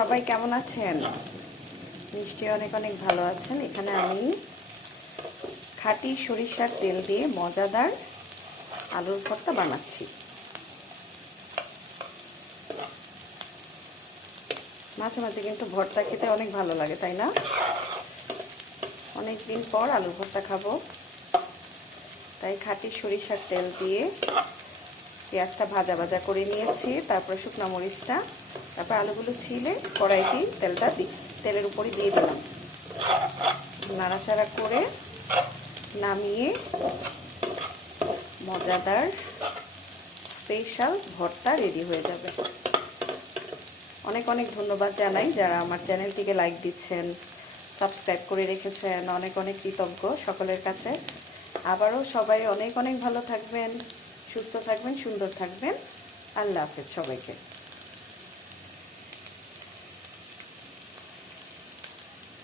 সবাই কেমন আছেন? নিশ্চয়ই অনেক অনেক ভালো আছেন। এখানে আমি খাঁটি সরিষার তেল দিয়ে মজাদার আলুর ভর্তা বানাচ্ছি। মাঝে মাঝে কিন্তু ভর্তা খেতে অনেক ভালো লাগে, তাই না? অনেক দিন পর আলু ভর্তা খাবো, তাই খাঁটি সরিষার তেল দিয়ে পেঁয়াজটা ভাজা ভাজা করে নিয়েছি, তারপরে শুকনো মরিচটা, তারপর আলুগুলো ছিলে কড়াইতে তেলের উপরে দিয়ে দিলাম। নাড়াচাড়া করে নামিয়ে মজাদার স্পেশাল ভর্তা রেডি হয়ে যাবে। অনেক অনেক ধন্যবাদ জানাই যারা আমার চ্যানেলটিকে লাইক দিচ্ছেন, সাবস্ক্রাইব করে রেখেছেন। অনেক অনেক কৃতজ্ঞ সকলের কাছে। আবারও সবাই অনেক অনেক ভালো থাকবেন, সুস্থ থাকবেন, সুন্দর থাকবেন। আল্লাহ হাফেজ সবাইকে।